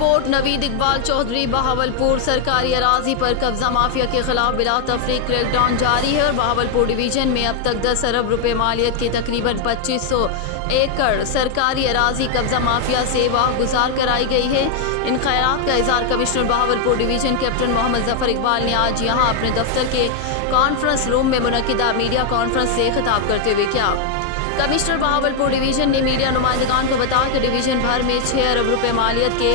Report نوید اقبال چودھری بہاولپور سرکاری اراضی پر قبضہ مافیا کے خلاف بلا تفریق کریک ڈاؤن جاری ہے اور بہاولپور ڈویژن میں اب تک 10 ارب روپے مالیت کی تقریباً 2500 ایکڑ سرکاری اراضی قبضہ مافیا سے واگزار کرائی گئی ہے۔ ان خیالات کا اظہار کمشنر بہاولپور ڈویژن کیپٹن محمد ظفر اقبال نے آج یہاں اپنے دفتر کے کانفرنس روم میں منعقدہ میڈیا کانفرنس سے خطاب کرتے ہوئے کیا۔ کمشنر بہاولپور ڈویژن نے میڈیا نمائندگان کو بتایا کہ ڈویژن بھر میں 6 ارب روپے مالیت کے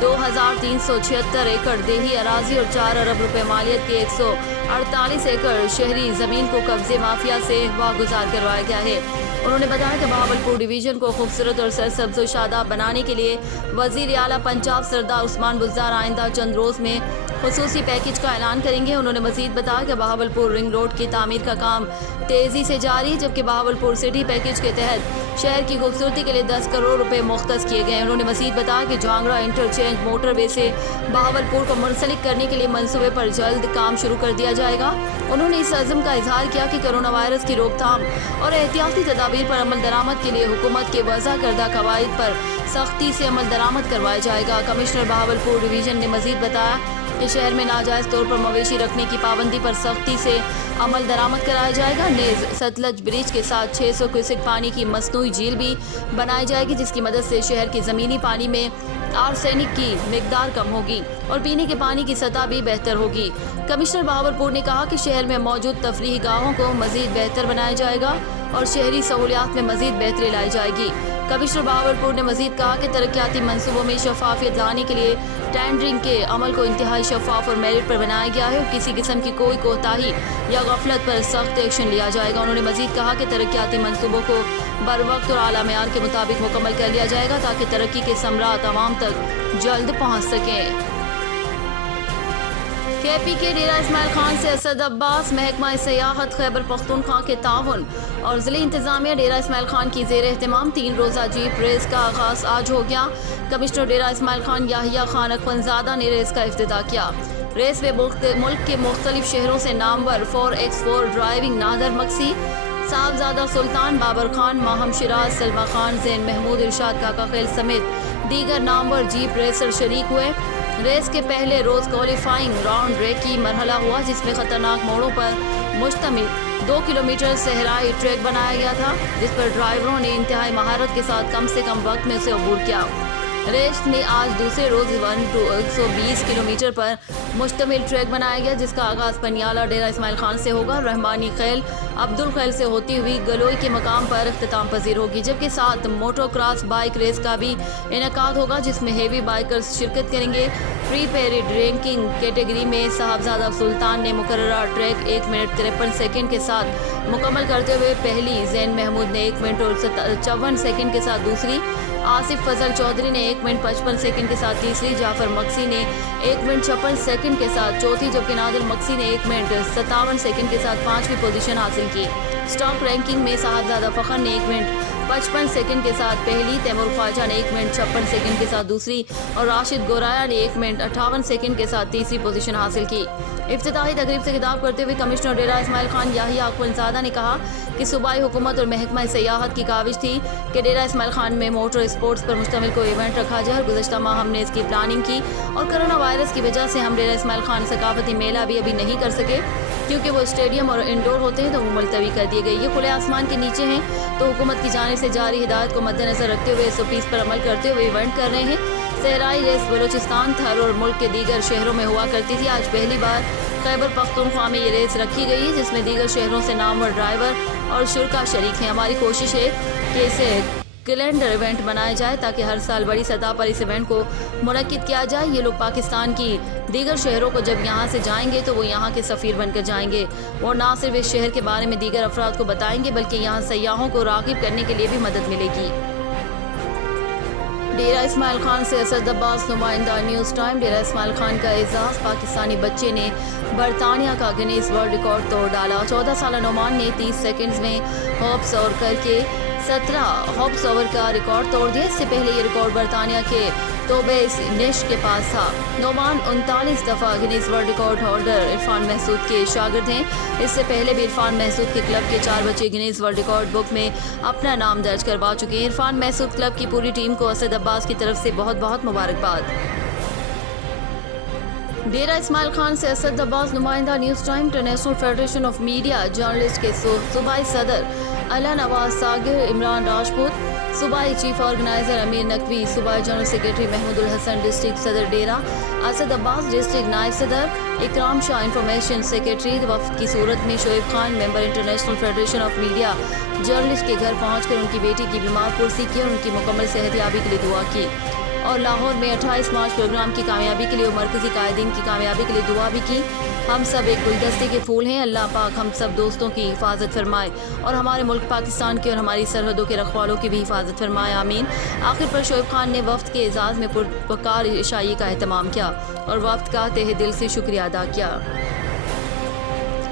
2376 ایکڑ دیہی اراضی اور 4 ارب روپے مالیت کے 148 ایکڑ شہری زمین کو قبضے مافیا سے واگزار کروایا گیا ہے۔ انہوں نے بتایا کہ بہاولپور ڈویژن کو خوبصورت اور سرسبز و شاداب بنانے کے لیے وزیر اعلیٰ پنجاب سردار عثمان بزدار آئندہ چند روز میں خصوصی پیکیج کا اعلان کریں گے۔ انہوں نے مزید بتایا کہ بہاولپور رنگ روڈ کی تعمیر کا کام تیزی سے جاری ہے، جبکہ بہاولپور سٹی پیکیج کے تحت شہر کی خوبصورتی کے لیے 10 کروڑ روپے مختص کیے گئے ہیں۔ انہوں نے مزید بتایا کہ جھانگڑا انٹرچینج موٹر وے سے بہاولپور کو منسلک کرنے کے لیے منصوبے پر جلد کام شروع کر دیا جائے گا۔ انہوں نے اس عزم کا اظہار کیا کہ کرونا وائرس کی روک تھام اور احتیاطی تدابیر پر عمل درآمد کے لیے حکومت کے وضع کردہ قواعد پر سختی سے عمل درآمد کروایا جائے گا۔ کمشنر بہاولپور ڈویژن نے مزید بتایا کہ شہر میں ناجائز طور پر مویشی رکھنے کی پابندی پر سختی سے عمل درآمد کرایا جائے گا۔ نیز ستلج برج کے ساتھ 600 کیوسک پانی کی مصنوعی جھیل بھی بنائی جائے گی، جس کی مدد سے شہر کے زمینی پانی میں آرسینک کی مقدار کم ہوگی اور پینے کے پانی کی سطح بھی بہتر ہوگی۔ کمشنر بہاولپور نے کہا کہ شہر میں موجود تفریحی گاہوں کو مزید بہتر بنایا جائے گا اور شہری سہولیات میں مزید بہتری لائی جائے گی۔ کمشنر بہاولپور نے مزید کہا کہ ترقیاتی منصوبوں میں شفافیت لانے کے لیے ٹینڈرنگ کے عمل کو انتہائی شفاف اور میرٹ پر بنایا گیا ہے اور کسی قسم کی کوئی کوتاہی یا غفلت پر سخت ایکشن لیا جائے گا۔ انہوں نے مزید کہا کہ ترقیاتی منصوبوں کو بروقت اور اعلیٰ معیار کے مطابق مکمل کر لیا جائے گا تاکہ ترقی کے ثمرات عوام تک جلد پہنچ سکیں۔ کے پی کے ڈیرہ اسماعیل خان سے اسد عباس محکمہ سیاحت خیبر پختونخوا کے تعاون اور ضلعی انتظامیہ ڈیرہ اسماعیل خان کی زیر اہتمام 3 روزہ جیپ ریس کا آغاز آج ہو گیا۔ کمشنر ڈیرہ اسماعیل خان یحییٰ خان اکونزادہ نے ریس کا افتتاح کیا۔ ریس میں ملک کے مختلف شہروں سے نامور 4x4 ڈرائیونگ نادر مکسی، صاحبزادہ سلطان، بابر خان، ماہم شراز، سلمہ خان، زین محمود، ارشاد کاکا خیل سمیت دیگر نامور جیپ ریسر شریک ہوئے۔ ریس کے پہلے روز کوالیفائنگ راؤنڈ ریکی مرحلہ ہوا، جس میں خطرناک موڑوں پر مشتمل 2 کلومیٹر صحرائی ٹریک بنایا گیا تھا، جس پر ڈرائیوروں نے انتہائی مہارت کے ساتھ کم سے کم وقت میں اسے عبور کیا۔ ریس میں آج دوسرے روز 120 کلومیٹر پر مشتمل ٹریک بنایا گیا، جس کا آغاز پنیالہ ڈیرہ اسماعیل خان سے ہوگا۔ رحمانی خیل عبدالخیل سے ہوتی ہوئی گلوئی کے مقام پر اختتام پذیر ہوگی، جبکہ 7 موٹو کراس بائک ریس کا بھی انعقاد ہوگا، جس میں ہیوی بائکرز شرکت کریں گے۔ پری پیریڈ رینکنگ کیٹیگری میں صاحبزادہ سلطان نے مقررہ ٹریک 1 منٹ 53 سیکنڈ کے ساتھ مکمل کرتے ہوئے پہلی، زین محمود نے 1 منٹ اور 54 سیکنڈ کے ساتھ دوسری، آصف فضل چودھری نے 1 منٹ 55 سیکنڈ کے ساتھ تیسری، جعفر مکسی نے 1 منٹ 56 سیکنڈ کے ساتھ چوتھی، جبکہ نادر مکسی نے 1 منٹ 57 سیکنڈ کے ساتھ 5ویں پوزیشن حاصل کی۔ اسٹاک رینکنگ میں صاحبزادہ فخر نے 1 منٹ 55 سیکنڈ کے ساتھ پہلی، تیمور خواجہ نے 1 منٹ 56 سیکنڈ کے ساتھ دوسری اور راشد گورایا نے 1 منٹ 58 سیکنڈ کے ساتھ تیسری پوزیشن حاصل کی۔ افتتاحی تقریب سے خطاب کرتے ہوئے کمشنر ڈیرہ اسماعیل خان یحییٰ اکونزادہ نے کہا کہ صوبائی حکومت اور محکمہ سیاحت کی کاوش تھی کہ ڈیرہ اسماعیل خان میں موٹر اسپورٹس پر مشتمل کوئی ایونٹ رکھا جائے، اور گزشتہ ماہ ہم نے اس کی پلاننگ کی اور کرونا وائرس کی وجہ سے ہم ڈیرہ اسماعیل خان ثقافتی میلہ بھی ابھی نہیں کر سکے، کیونکہ وہ اسٹیڈیم اور انڈور ہوتے ہیں تو وہ ملتوی کر دیے گئے۔ یہ کھلے آسمان کے نیچے ہیں تو حکومت کی جانب سے جاری ہدایت کو مد نظر رکھتے ہوئے SOPs پر عمل کرتے ہوئے ایونٹ کر رہے ہیں۔ صحرائی ریس بلوچستان، تھر اور ملک کے دیگر شہروں میں ہوا کرتی تھی، آج پہلی بار خیبر پختونخوا میں یہ ریس رکھی گئی ہے، جس میں دیگر شہروں سے نامور ڈرائیور اور شرکا شریک ہیں۔ ہماری کوشش ہے کہ اسے کیلنڈر ایونٹ بنایا جائے تاکہ ہر سال بڑی سطح پر اس ایونٹ کو منعقد کیا جائے۔ یہ لوگ پاکستان کی دیگر شہروں کو جب یہاں سے جائیں گے تو وہ یہاں کے سفیر بن کر جائیں گے، اور نہ صرف اس شہر کے بارے میں دیگر افراد کو بتائیں گے بلکہ یہاں سیاحوں کو راغب کرنے کے لیے بھی مدد ملے گی۔ ڈیرہ اسماعیل خان سے اسد عباس، نمائندہ نیوز ٹائم۔ ڈیرہ اسماعیل خان کا اعزاز، پاکستانی بچے نے برطانیہ کا گنیز ورلڈ ریکارڈ توڑ ڈالا۔ 14 سالہ نعمان نے 30 سیکنڈز میں ہاپس اوور کر کے 17 ہاپس اوور کا ریکارڈ توڑ دیا۔ اس سے پہلے یہ ریکارڈ برطانیہ کے توبیس نیش کے پاس تھا۔ نعمان 39 دفعہ Guinness world record holder Irfan Mehsud کے شاگرد ہیں۔ اس سے پہلے بھی عرفان محسود کے کلب کے 4 بچے گنیز ورلڈ ریکارڈ بک میں اپنا نام درج کروا چکے ہیں۔ عرفان محسود کلب کی پوری ٹیم کو اسد عباس کی طرف سے بہت بہت مبارکباد۔ डेरा इस्माइल खान से असद अब्बास नुमाइंदा news time international federation of media journalist के सूबाई सदर अला नवाज सागिर, इमरान राजपूत सूबाई चीफ ऑर्गेनाइजर अमीर नकवी, सूबाई general secretary Mahmudul Hasan, district सदर डेरा असद अब्बास, डिस्ट्रिक्ट नायब सदर इकराम शाह, इंफॉर्मेशन सेक्रेटरी वफ्द की सूरत में Shoaib Khan member international federation of media journalist के घर पहुंचकर उनकी बेटी की बीमार पुरसी की और उनकी मुकम्मल सेहतयाबी के लिए दुआ की और लाहौर में 28 मार्च प्रोग्राम की कामयाबी के लिए और मरकजी कायदीन की कामयाबी के लिए दुआ भी की। हम सब एक गुलदस्ते के फूल हैं, अल्लाह पाक हम सब दोस्तों की हिफाजत फरमाए और हमारे मुल्क पाकिस्तान की और हमारी सरहदों के रखवालों की भी हिफाजत फरमाए, आमीन। आखिर पर शोएब खान ने वफ्द के एजाज़ में पुरवकार इशाई का एहतमाम किया और वफ्द का तहे दिल से शुक्रिया अदा किया।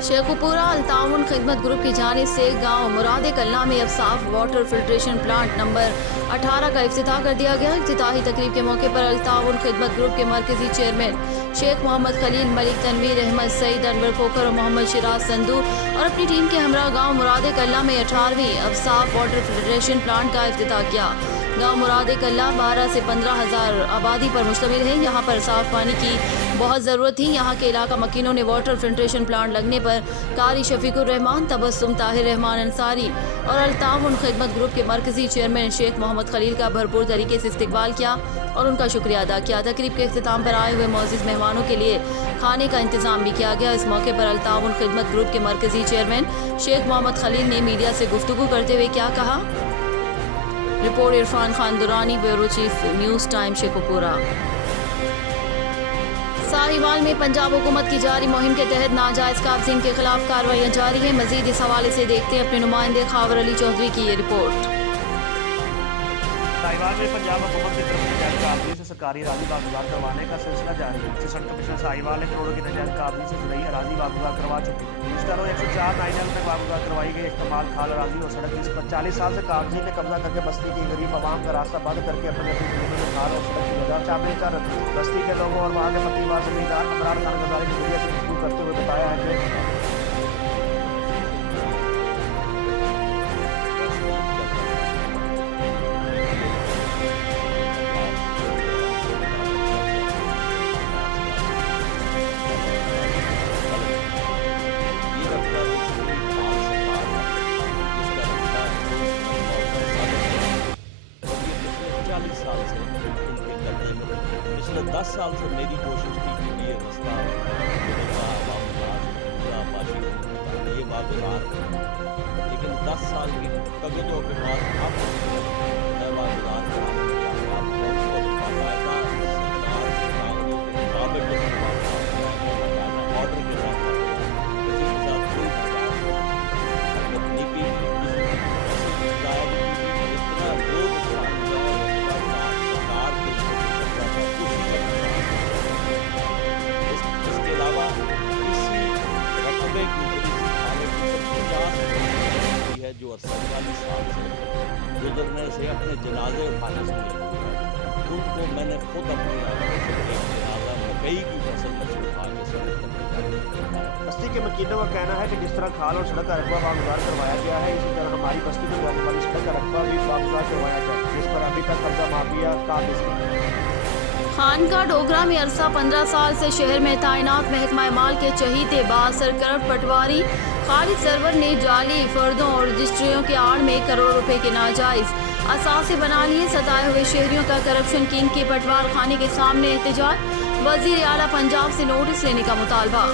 शेखुपुरा अल-ताउन खिदमत ग्रुप की जानिब से गांव मुराद कल्ला में अब साफ वाटर फिल्ट्रेशन प्लांट नंबर 18 का इफ्तिताह कर दिया गया। इफ्तिताही तकरीब के मौके पर अल-ताउन खिदमत ग्रुप के मरकजी चेयरमैन शेख मोहम्मद खलील, मलिक तनवीर अहमद, सईद अनवर खोखर और मोहम्मद शिराज संधू और अपनी टीम के हमरा गांव मुराद कल्ला में 18वीं अब साफ वाटर फिल्ट्रेशन प्लांट का इफ्तिताह किया। गांव मुराद कल्ला 12 से 15,000 आबादी पर मुश्तमिल है। यहाँ पर साफ पानी की बहुत ज़रूरत थी। यहाँ के इलाका मकीनों ने वाटर फिल्ट्रेशन प्लांट लगने पर कारी शफीकुर रहमान, तबस्सुम ताहिर रहमान अंसारी और अल-ताउन खिदमत ग्रुप के मरकजी चेयरमैन शेख मोहम्मद खलील का भरपूर तरीके से इस्तकबाल किया और उनका शुक्रिया अदा किया। तकरीब के इख्तिताम पर आए हुए मोअज़्ज़िज़ मेहमानों के लिए खाने का इंतजाम भी किया गया। इस मौके पर अल-ताउन खिदमत ग्रुप के मरकजी चेयरमैन शेख मोहम्मद खलील ने मीडिया से गुफ्तगू करते हुए क्या कहा। Report Irfan Khan Durrani, bureau chief news time Sheikhupura. Sahiwal में पंजाब हुकूमत की जारी मुहिम के तहत नाजायज़ काबज़ीन के खिलाफ कार्रवाइयाँ जारी हैं। मजीद इस हवाले से देखते हैं अपने नुमाइंदे खावर अली चौधरी की ये रिपोर्ट। साहिवाल में पंजाब हुकूमत की तरफ से नाजायज़ काबज़ी से सरकारी अराज़ी बागुज़ार करवाने का सिलसिला जारी है। असिस्टेंट कमिश्नर साहिवाल ने करोड़ों की नाजायज़ काबज़ी से ज़रूरी अराज़ी बागुज़ार करवा चुकी है। इस तरह 104 नाइनल में बागुज़ार करवाई गई इस्तेमाल खाल अराज़ी और सड़क जिस पर 40 साल से काबज़ी ने कब्जा करके बस्ती की गरीब आवाम का रास्ता बंद करके अपने ज़मीनों में खाल और सड़क की वजह शामिल कर बस्ती के लोगों और वहाँ के फकीवार ज़मींदार इमरान खान गजारी के जरिए से गुफ्तगू करते हुए बताया है कि पिछले 10 साल से मेरी कोशिश की कि ये रास्ता ये बागुज़ार, लेकिन 10 साल की तगदों के बाद अब बागुज़ार ऑर्डर के साथ किसी के साथ कोई तकनीकी इतना लोग इसके अलावा इसी रकबे की है जो 47 साल से गुजरने से अपने जनाजे उठाने से उनको मैंने खुद अपनी आंखों से एक जनाजा मकई की फसल में से उठा के सड़क तक। बस्ती के मकीनों का कहना है कि जिस तरह खाल और सड़क का रकबा बागुज़ार करवाया गया है, इसी तरह हमारी बस्ती में जाने वाली सड़क का रकबा भी बागुज़ार करवाया जाए, जिस पर अभी तक कब्जा माफिया काबिज है। खानका डोगरा में अरसा 15 साल से शहर में तैनात महकमा माल के चहीते बासर करप्ट पटवारी खालिद सरवर ने जाली फर्दों और रजिस्ट्रियों के आड़ में करोड़ रुपए के नाजायज असासे बना लिए। सताए हुए शहरियों का करप्शन किंग के पटवार खाने के सामने एहतजाज, वजीर आला पंजाब से नोटिस लेने का मुतालबा।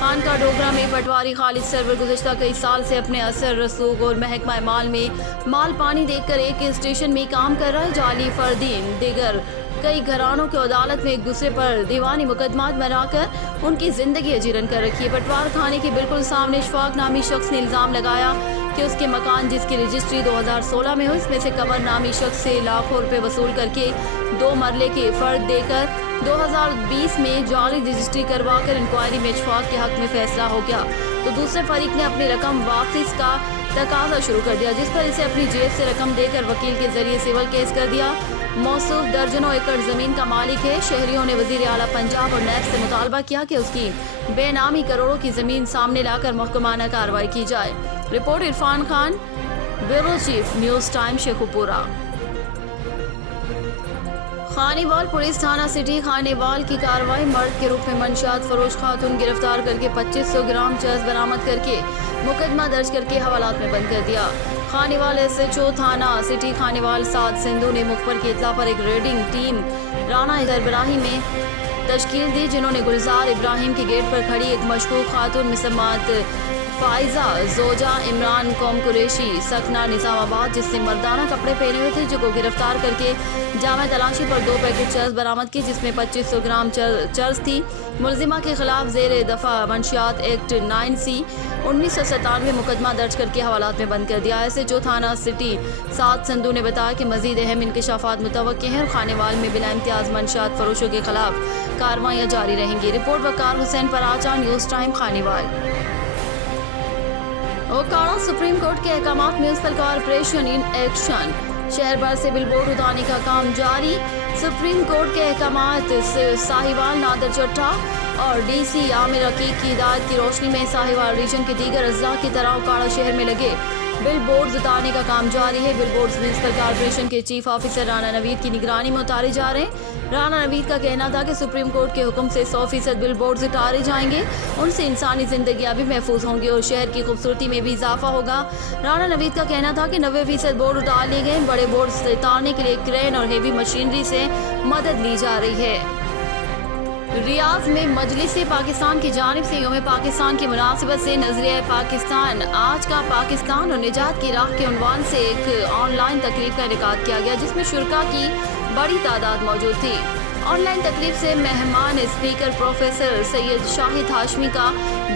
खानका डोगरा में पटवारी खालिद सरवर गुज़िश्ता कई साल से अपने असर रसूख और महकमा माल में माल पानी देखकर एक स्टेशन में काम कर रहा है। जाली फर्दीन दिगर कई घरानों की अदालत में एक दूसरे पर दीवानी मुकदमात बनाकर उनकी जिंदगी अजीरन कर रखी है। पटवार खाने के बिल्कुल सामने इशफाक नामी शख्स ने इल्ज़ाम लगाया कि उसके मकान जिसकी रजिस्ट्री 2016 में हुई, इसमें से कमर नामी शख्स से लाखों रुपए वसूल करके 2 मरले के फर्द देकर 2020 में जाली रजिस्ट्री करवाकर इंक्वायरी में इशफाक के हक में फैसला हो गया, तो दूसरे फरीक ने अपनी रकम वापस का तकाजा शुरू कर दिया, जिस पर इसे अपनी जेब से रकम देकर वकील के जरिए सिविल केस कर दिया। मौसूफ दर्जनों एकड़ ज़मीन का मालिक है। शहरियों ने वज़ीर आला पंजाब और नैब से मुतालबा किया कि उसकी बेनामी करोड़ों की ज़मीन सामने लाकर महकमाना कार्रवाई की जाए। Report Irfan Khan, bureau chief news time Sheikhupura. Khanewal police थाना सिटी खानीवाल की कार्रवाई मर्द के रूप में मंशियात फरोश खातून गिरफ्तार करके 2500 ग्राम चरस बरामद करके मुकदमा दर्ज करके हवालात में बंद कर दिया। खानीवाल SHO थाना सिटी खानीवाल साद सिंधु ने मुखबर की इत्तला पर एक रेडिंग टीम राना इब्राहिम में तश्कील दी, जिन्होंने गुलजार इब्राहिम के गेट पर खड़ी एक मशकूक खातून मिसमात फाइजा जोजा इमरान कौम कुरैशी सकना निजामाबाद जिसने मर्दाना कपड़े पहने हुए थे को गिरफ्तार करके जामा तलाशी पर 2 पैकेट चरस बरामद की, जिसमें 2500 ग्राम चरस थी। मुलजिमा के खिलाफ जेर दफा मंशियात एक्ट 9C 1997 मुकदमा दर्ज करके हवालात में बंद कर दिया। SHO थाना सिटी साद संधू ने बताया कि मजीद अहम इंकशाफात मुतवक्के हैं और खानेवाल में बिला इम्तियाज मंशियात फरोशों के खिलाफ कार्रवाइयाँ जारी रहेंगी। Report Waqar Hussain Paracha, news time Khanewal. Okara supreme court के अहकामात म्यूनिसिपल कॉर्पोरेशन इन एक्शन, शहर भर से बिलबोर्ड उतारने का काम जारी। सुप्रीम कोर्ट के अहकामात साहिवाल नादर चट्टा और DC आमिर रकीक की हिदायत की रोशनी में साहिवाल रीजन के दीगर अजला की तरह ओकाड़ा शहर में लगे बिलबोर्ड्स उतारने का काम जारी है। बिलबोर्ड्स म्यूनिसिपल कॉर्पोरेशन के चीफ ऑफिसर राना नवीद की निगरानी में उतारे जा रहे हैं। राना नवीद का कहना था कि सुप्रीम कोर्ट के हुक्म से 100% बिलबोर्ड्स उतारे जाएंगे, उनसे इंसानी जिंदगियां भी महफूज होंगी और शहर की खूबसूरती में भी इजाफा होगा। राना नवीद का कहना था कि 90% बोर्ड उतार लिए गए। बड़े बोर्ड उतारने के लिए क्रेन और हेवी मशीनरी से मदद ली जा रही है। रियाज में मजलिस पाकिस्तान की जानिब से यौम पाकिस्तान की मुनासिबत से नजरिया पाकिस्तान आज का पाकिस्तान और निजात की राह के उन्वान से एक ऑनलाइन तकरीब का इनेकाद किया गया, जिसमें शुरका की बड़ी तादाद मौजूद थी। ऑनलाइन तकरीब से मेहमान स्पीकर प्रोफेसर सैयद शाहिद हाशमी का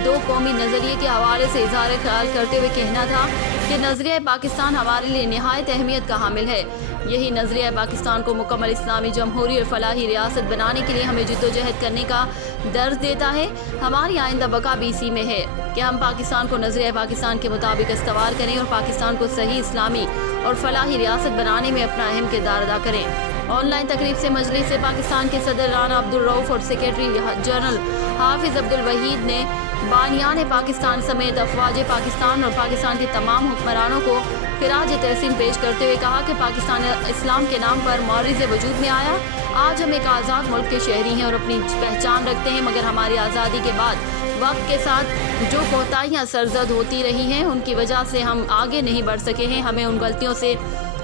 2 कौमी नज़रिए के हवाले से इज़हार ख्याल करते हुए कहना था कि नजरिया पाकिस्तान हमारे लिए निहायत अहमियत का हामिल है। यही नजरिया पाकिस्तान को मुकम्मल इस्लामी जमहूरी और फलाही रियासत बनाने के लिए हमें जिद्दोजहद करने का दर्ज देता है। हमारी आइंदा बका भी इसी में है कि हम पाकिस्तान को नजरिया पाकिस्तान के मुताबिक इस्तवार करें और पाकिस्तान को सही इस्लामी और फलाही रियासत बनाने में अपना अहम किरदार अदा करें। ऑनलाइन तकरीब से मजलिस पाकिस्तान के सदर राना अब्दुल रऊफ और सेक्रेटरी जनरल हाफिज अब्दुल वहीद ने बानियान पाकिस्तान समेत अफवाज पाकिस्तान और पाकिस्तान के तमाम हुक्मरानों को खिराज तहसीन पेश करते हुए कहा कि पाकिस्तान इस्लाम के नाम पर मौरिज़ वजूद में आया। आज हम एक आज़ाद मुल्क के शहरी हैं और अपनी पहचान रखते हैं, मगर हमारी आज़ादी के बाद वक्त के साथ जो कोताहियाँ सरजद होती रही हैं उनकी वजह से हम आगे नहीं बढ़ सके हैं। हमें उन गलतियों से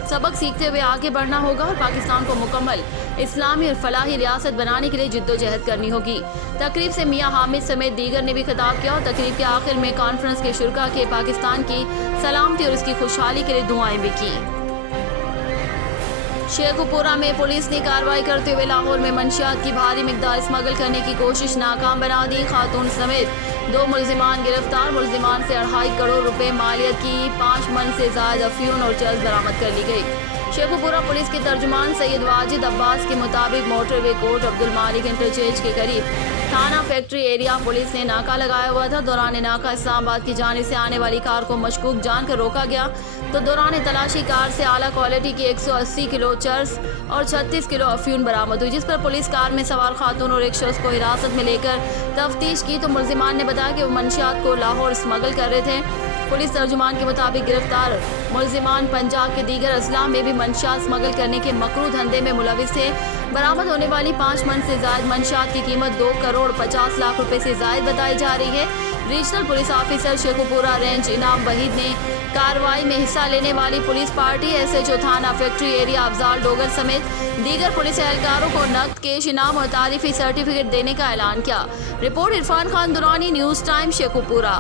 सबक सीखते हुए आगे बढ़ना होगा और पाकिस्तान को मुकम्मल इस्लामी और फलाही रियासत बनाने के लिए जिद्दोजहद करनी होगी। तकरीब से मियां हामिद समेत दीगर ने भी खिताब किया और तकरीब के आखिर में कॉन्फ्रेंस के शुरका के पाकिस्तान की सलामती और इसकी खुशहाली के लिए दुआएं भी की। शेखुपुरा में पुलिस ने कार्रवाई करते हुए लाहौर में मंशियात की भारी मिकदार स्मगल करने की कोशिश नाकाम बना दी। खातून समेत 2 मुलजिमान गिरफ्तार। मुलजिमान से 2.5 करोड़ रुपए मालियत की 5 मन से ज़ायद अफीम और चरस बरामद कर ली गई। शेखुपुरा पुलिस के तर्जुमान सैयद वाजिद अब्बास के मुताबिक मोटरवे कोर्ट अब्दुल मालिक इंटरचेंज के करीब थाना फैक्ट्री एरिया पुलिस ने नाका लगाया हुआ था। दौरान नाका इस्लामाबाद की जानिब से आने वाली कार को मशकूक जानकर रोका गया तो दौरान तलाशी कार से आला क्वालिटी की 180 किलो चरस और 36 किलो अफीम बरामद हुई, जिस पर पुलिस कार में सवार खातून और एक शख्स को हिरासत में लेकर तफ्तीश की तो मुलजिमान ने बताया कि वो मंशियात को लाहौर स्मगल कर रहे थे। पुलिस तर्जुमान के मुताबिक गिरफ्तार मुलजिमान पंजाब के दीगर अजला में भी मंशियात स्मगल करने के मकरू धंधे में मुलविस थे। बरामद होने वाली 5 मन से जायद मंशियात की कीमत 2 करोड़ 50 लाख रुपए से जायद बताई जा रही है। Regional police officer Sheikhupura range इनाम वहीद ने कार्रवाई में हिस्सा लेने वाली पुलिस पार्टी SHO थाना फैक्ट्री एरिया अफजाल डोगर समेत दीगर पुलिस एहलकारों को नकद कैश इनाम और तारीफी सर्टिफिकेट देने का ऐलान किया। Report Irfan Khan Durrani, news time Sheikhupura.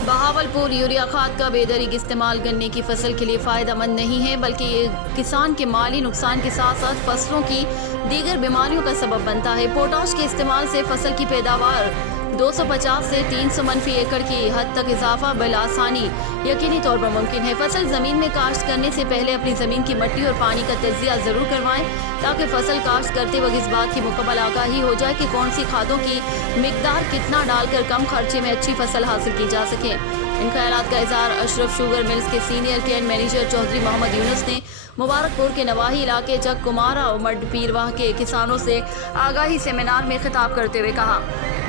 Bahawalpur urea खाद का बेदरीक इस्तेमाल गन्ने की फसल के लिए फ़ायदेमंद नहीं है, बल्कि ये किसान के माली नुकसान के साथ साथ फसलों की दीगर बीमारियों का सबब बनता है। पोटाश के इस्तेमाल से फसल की पैदावार 250 से 300 मन फी एकड़ की हद तक इजाफा बिलासानी यकीनी तौर पर मुमकिन है। फसल ज़मीन में काश्त करने से पहले अपनी ज़मीन की मिट्टी और पानी का तज्जिया ज़रूर करवाएं ताकि फसल काश्त करते वक्त इस बात की मुकम्मल आगाही हो जाए कि कौन सी खादों की मिकदार कितना डालकर कम खर्चे में अच्छी फसल हासिल की जा सके। इन ख्यालात का इज़हार अशरफ शुगर मिल्स के senior care manager Chaudhry Muhammad Younis ने मुबारकपुर के नवाही इलाके चक कुमारा और मड पीरवाह के किसानों से आगाही सेमिनार में खिताब करते हुए कहा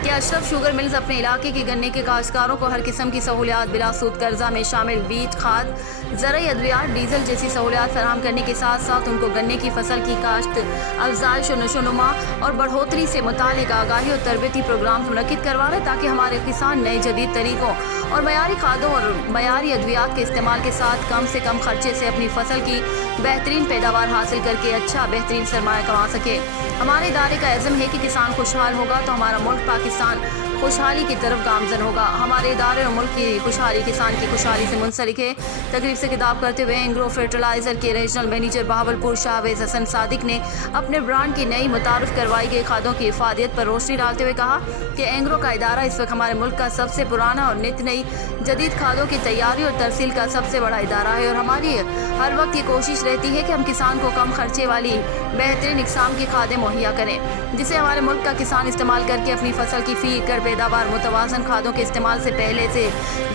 कि अशरफ शुगर मिल्स अपने इलाके के गन्ने के काश्तकारों को हर किस्म की सहूलियात बिला सूद कर्जा में शामिल बीज, खाद, ज़राई अद्वियात डीजल जैसी सहूलियात फराहम करने के साथ साथ उनको गन्ने की फसल की काश्त, अफजाइश और नशोनुमा और बढ़ोतरी से मुतालिक आगाही और तरबियती प्रोग्राम मुनक्किद करवाएं ताकि हमारे किसान नए जदीद तरीक़ों और मयारी खादों और मयारी अद्वियात के इस्तेमाल के साथ कम से कम खर्चे से अपनी फसल की बेहतरीन पैदावार हासिल करके अच्छा बेहतरीन सरमाया कमा सके। हमारे इदारे का अज़म है कि किसान खुशहाल होगा तो हमारा मुल्क पाकिस्तान खुशहाली की तरफ गामजन होगा। हमारे इदारे और मुल्क की खुशहाली किसान की खुशहाली से मुंसलिक है। तकरीब से खिताब करते हुए एंग्रो फर्टिलाइजर के रीजनल मैनेजर बहावलपुर शाहवेज हसन सादिक ने अपने ब्रांड की नई मुतारफ करवाई गई खादों की इफादियत पर रोशनी डालते हुए कहा कि एंग्रो का इदारा इस वक्त हमारे मुल्क का सबसे पुराना और नित नई जदीद खादों की तैयारी और तरसील का सबसे बड़ा इदारा है और हमारी हर वक्त ये कोशिश रहती है कि हम किसान को कम खर्चे वाली बेहतरीन इकसाम की खादें मुहैया करें जिसे हमारे मुल्क का किसान इस्तेमाल करके अपनी फसल की फी एकड़ पैदावार मुतवाज़न खादों के इस्तेमाल से पहले से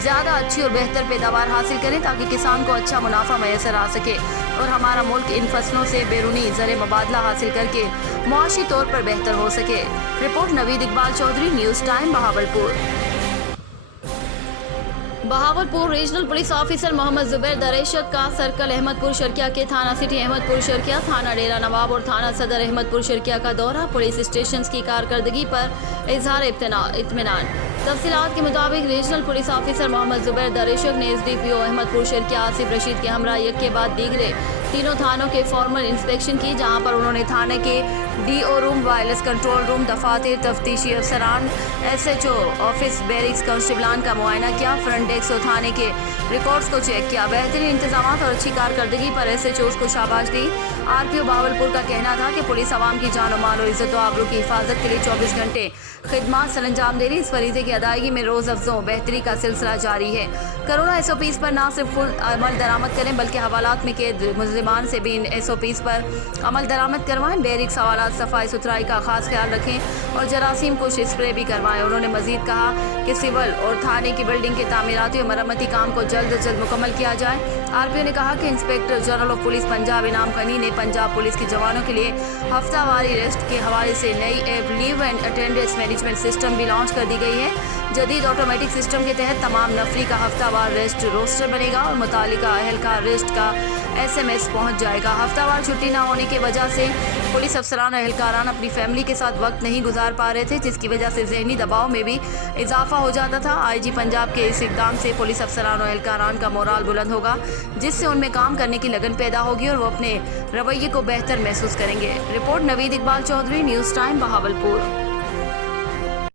ज़्यादा अच्छी और बेहतर पैदावार हासिल करें ताकि किसान को अच्छा मुनाफा मैसर आ सके और हमारा मुल्क इन फसलों से बैरूनी ज़र मुबादला हासिल करके मुआशी तौर पर बेहतर हो सके। Report Naveed Iqbal Chaudhry, news time, Bahawalpur. Bahawalpur regional police officer Muhammad Zubair Dareshak का सर्कल अहमदपुर शर्किया के थाना सिटी अहमदपुर शर्किया, थाना डेरा नवाब और थाना सदर अहमदपुर शर्किया का दौरा, पुलिस स्टेशन की कारकर्दगी पर इजहार इत्मीनान। तफसीलात के मुताबिक regional police officer Muhammad Zubair Dareshak ने SDPO अहमदपुर शर्किया आसिफ रशीद के हमरा एक के बाद दीगरे तीनों थानों के फॉर्मल इंस्पेक्शन की, जहां पर उन्होंने थाने के DO room, wireless control room, दफातर, तफ्तीशी अफसरान, SHO ऑफिस, बैरिक्स, कांस्टेबलान का मुआयना किया, फ्रंट डेस्क और थाने के रिकॉर्ड्स को चेक किया। बेहतरीन इंतजाम और अच्छी कारकर्दगी पर SHOs को शाबाश दी। RPO बहावलपुर का कहना था कि पुलिस आवाम की जान और माल और इज्जत व आबरू की हिफाजत के लिए 24 घंटे खिदमात सरंजाम दे रही। इस फरीजे की अदायगी में रोज़ अफजों बेहतरी का सिलसिला जारी है। कोरोना SOPs पर न सिर्फ खुद अमल दरामद करें बल्कि हवालात में कैद मुलजिमान से भी इन SOPs पर अमल दरामद करवाएं। बैरिक्स हवालात सफाई सुथराई का खास ख्याल रखें और जरासीम को स्प्रे भी करवाएं। उन्होंने मजीद कहा कि सिविल और थाने की बिल्डिंग के तामीराती और मरम्मती काम को जल्द अज जल्द मुकम्मल किया जाए। RPO ने कहा कि inspector general of police Punjab इनाम खनी ने पंजाब पुलिस के जवानों के लिए हफ्तावारी रेस्ट के हवाले से नई app leave and attendance management system भी लॉन्च कर दी गई है। जदीद ऑटोमेटिक सिस्टम के तहत तमाम नफरी का हफ्तावार रेस्ट रोस्टर बनेगा और मुतालिका अहलकार रेस्ट का SMS पहुंच जाएगा। हफ्तावार छुट्टी न होने की वजह से पुलिस अफसरान और अहलकारान अपनी फैमिली के साथ वक्त नहीं गुजार पा रहे थे, जिसकी वजह से जहनी दबाव में भी इजाफा हो जाता था। IG पंजाब के इस इकदाम से पुलिस अफसरान और अहलकारान का मोराल बुलंद होगा, जिससे उनमें काम करने की लगन पैदा होगी और वो अपने रवैये को बेहतर महसूस करेंगे। Report Naveed Iqbal Chaudhry, news time, Bahawalpur.